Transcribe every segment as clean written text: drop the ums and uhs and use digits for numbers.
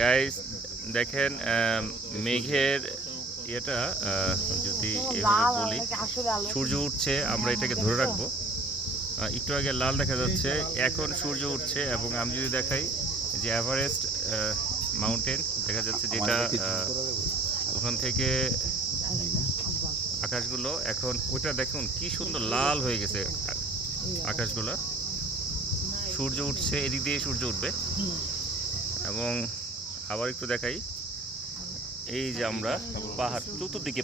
Guys দেখেন মেঘের এটা যদি এভাবে বলি সূর্য উঠছে, আমরা এটাকে ধরে রাখবো। একটু আগে লাল দেখা যাচ্ছে, এখন সূর্য উঠছে এবং আমি যদি দেখাই যে এভারেস্ট মাউন্টেন দেখা যাচ্ছে, যেটা ওখান থেকে আকাশগুলো এখন ওটা দেখুন কি সুন্দর লাল হয়ে গেছে আকাশগুলো। সূর্য উঠছে, এদিক দিয়ে সূর্য উঠবে। এবং আবার একটু দেখাই, এই যে আমরা পাহাড়, চতুর্দিকে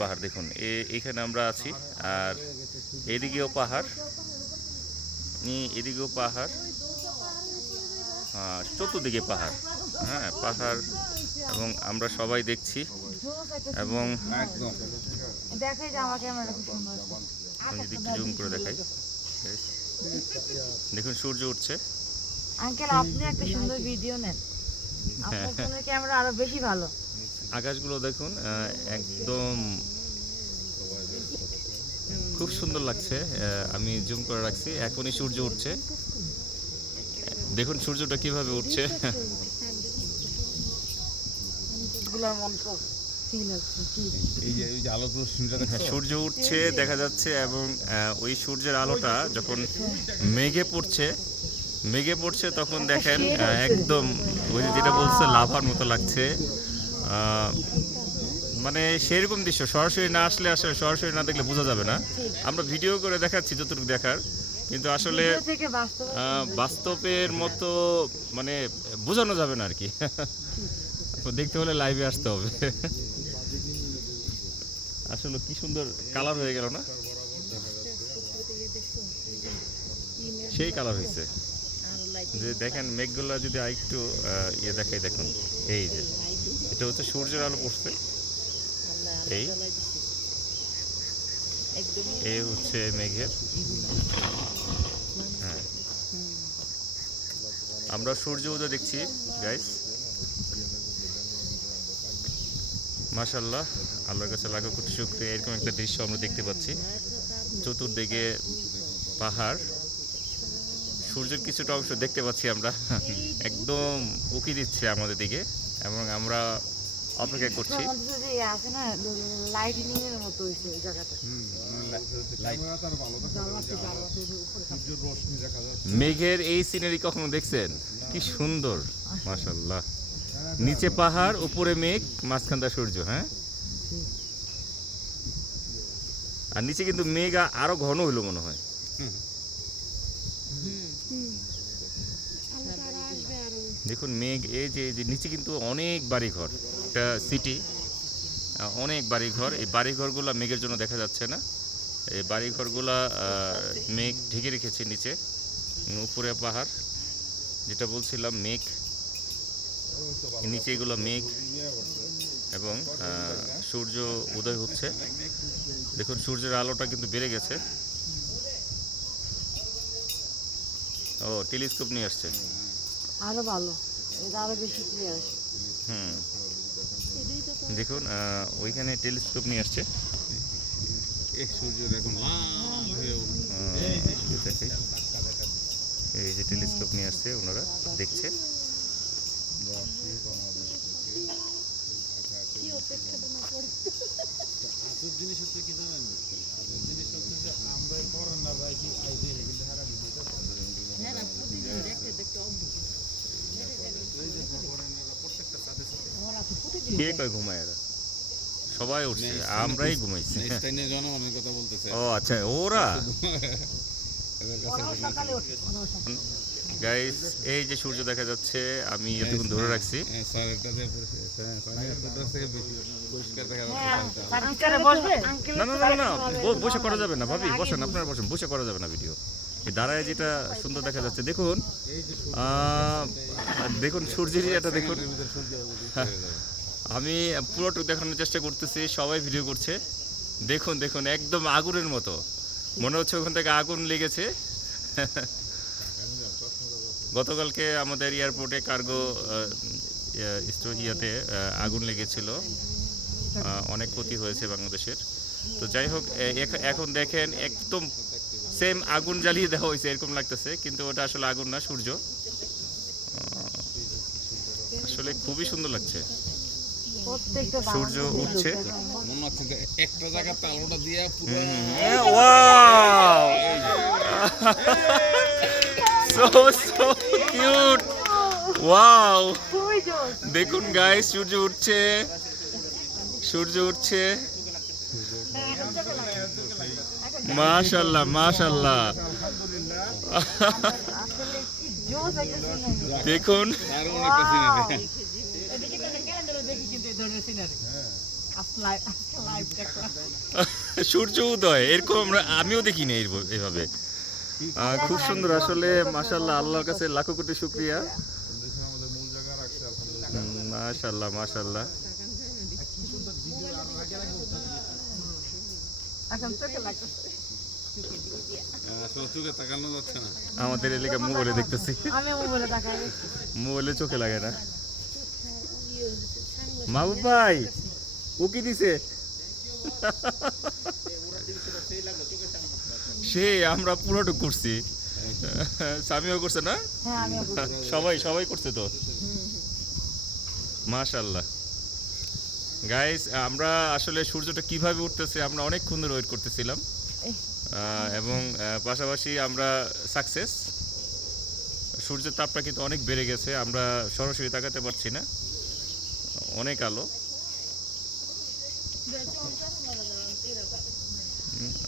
পাহাড় দেখুন, এখানে আমরা আছি। আর এদিকেও পাহাড়, এদিকেও পাহাড়, চতুর্দিকে পাহাড়, হ্যাঁ পাহাড়, এবং আমরা সবাই দেখছি। এবং আমি যদি একটু জুম করে দেখাই, দেখুন সূর্য উঠছে। আঙ্কেল আপনি একটা সুন্দর ভিডিও নেন, আপনার ফোনের ক্যামেরা আরো বেশি ভালো। আকাশগুলো দেখুন একদম খুব সুন্দর লাগছে। আমি জুম করে রাখছি, এখনই সূর্য উঠছে। দেখুন সূর্যটা কিভাবে উঠছে। সূর্য উঠছে দেখা যাচ্ছে, এবং ওই সূর্যের আলোটা যখন মেঘে পড়ছে তখন দেখেন একদম ওই যেটা বলছে লাভার মতো লাগছে। মানে সেরকম দৃশ্য সরাসরি না আসলে, আসলে সরাসরি না দেখলে বোঝা যাবে না। আমরা ভিডিও করে দেখাচ্ছি যতটুকু দেখার, কিন্তু আসলে বাস্তবের মতো মানে বোঝানো যাবে না আর কি। দেখতে হলে লাইভে আসতে হবে। আসলে কি সুন্দর কালার হয়ে গেল না, সেই কালার হয়েছে। যে দেখেন মেঘগুলো যদি আরেকটু ইয়ে দেখাই, দেখুন এই যে এটা হচ্ছে সূর্যের আলো পড়ছে, এই হচ্ছে মেঘের। হ্যাঁ আমরা সূর্য উদয় দেখছি গাইস, মাশাআল্লাহ, আল্লাহর কাছে লাখো কোটি শুকরিয়া। এরকম একটা দৃশ্য আমরা দেখতে পাচ্ছি, চতুর্দিকে পাহাড়, সূর্যের কিছুটা অংশ দেখতে পাচ্ছি আমরা, একদম উকি দিচ্ছে আমাদের দিকে, এবং আমরা অপেক্ষা করছি। মেঘের এই সিনারি কখনো দেখছেন? কি সুন্দর, মাশাআল্লাহ। নিচে পাহাড়, উপরে মেঘ, মাঝখানটা সূর্য। হ্যাঁ, আর নিচে কিন্তু মেঘ আরো ঘন হইলো মনে হয়। দেখুন মেঘ, এই যে নিচে কিন্তু অনেক বাড়িঘর, একটা সিটি, অনেক বাড়িঘর। এই বাড়িঘরগুলো মেঘের জন্য দেখা যাচ্ছে না, এই বাড়িঘরগুলা মেঘ ঢেকে রেখেছে নিচে। উপরে পাহাড়, যেটা বলছিলাম মেঘ, নিচে এগুলো মেঘ, এবং সূর্য উদয় হচ্ছে। দেখুন সূর্যের আলোটা কিন্তু বেড়ে গেছে। ও টেলিস্কোপ নিয়ে আসছে, আরো ভালো, এটা আরো বেশি ক্লিয়ার আসে। দেখুন ওইখানে টেলিস্কোপ নিয়ে আসছে। এই যে টেলিস্কোপ নিয়ে আসছে, ওনারা দেখছে। কে কয় ঘুমায় এরা? সবাই উঠছে, আমরাই ঘুমাইছি। ও আচ্ছা, ওরা গাইস, এই যে সূর্য দেখা যাচ্ছে, আমি এতক্ষণ ধরে রাখছি। না না না না, বসে করা যাবে না ভাবি, বসেন, আপনারা বসেন, বসে করা যাবে না ভিডিও। দাঁড়ায় যেটা সুন্দর দেখা যাচ্ছে, দেখুন দেখুন সূর্যের এটা দেখুন। আমি পুরোটুকু দেখানোর চেষ্টা করতেছি, সবাই ভিডিও করছে। দেখুন দেখুন একদম আগুনের মতো মনে হচ্ছে, ওখান থেকে আগুন লেগেছে। গতকালকে আমাদের এয়ারপোর্টে কার্গো ইয়াতে আগুন লেগেছিল, অনেক ক্ষতি হয়েছে বাংলাদেশের। তো যাই হোক, এখন দেখেন একদম সেম আগুন জ্বালিয়ে দেওয়া হয়েছে এরকম লাগতেছে, কিন্তু ওটা আসলে আগুন না, সূর্য। আসলে খুবই সুন্দর লাগছে। প্রত্যেকটা সূর্য উঠছে। মনে হচ্ছে যে একটা জায়গা তালোটা দিয়ে পুরো wow, so so cute, wow. খুবই জোস। দেখুন গাইস, সূর্য উঠছে, সূর্য উঠছে। মাশাআল্লাহ মাশাআল্লাহ, আসলে কি জোস একটা সিনারি। দেখুন দারুণ একটা সিনারি। সূর্য উদয় এরকম আমিও দেখিনি এইভাবে। খুব সুন্দর আসলে, মাশাআল্লাহ, আল্লাহর কাছে লাখো কোটি শুকরিয়া। মাশাআল্লাহ মাশাআল্লাহ। এখন চোখে লাগতেছে। আসলে চোখে তাকানো যাচ্ছে না। আমাদের এলাকা মোবাইলে দেখতেছি, আমি মোবাইলে তাকাই। মোবাইলে চোখে লাগে না। মাহবুব ভাই, ও কি দিছে? সে আমরা পুরোটুক করছি, সামিও করছে না? হ্যাঁ আমিও বুঝি। সবাই সবাই করছে তো। মাশাআল্লাহ গাইস, আমরা আসলে সূর্যটা কিভাবে উঠতেছে আমরা অনেকক্ষণ ধরে ওয়েট করতেছিলাম, এবং পাশাপাশি আমরা সাকসেস। সূর্যের তাপটা কিন্তু অনেক বেড়ে গেছে, আমরা সরাসরি তাকাতে পারছি না, অনেক আলো।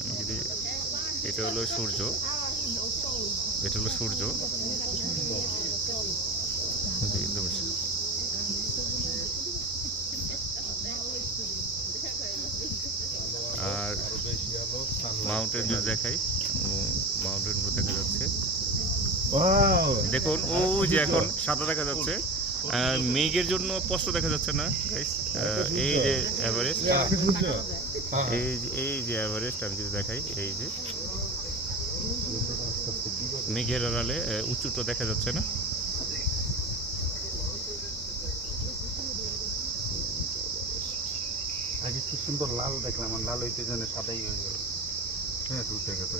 আমি যদি, এটা হলো সূর্য, এটা হলো সূর্য। একদম আর মাউন্টেন যদি দেখাই, মাউন্টেনগুলো দেখা যাচ্ছে। দেখুন ও যে এখন সাদা দেখা যাচ্ছে, মেঘের জন্য স্পষ্ট দেখা যাচ্ছে না গাইস। এই যে এভারেস্ট, এই যে এভারেস্ট আমি যদি দেখাই, এই যে মেঘের আড়ালে উঁচুটা দেখা যাচ্ছে না। আগে কি সুন্দর লাল দেখলাম, আর লাল হইতে জানে সাদাই হয়ে গেল। হ্যাঁ, উঠে গেছে।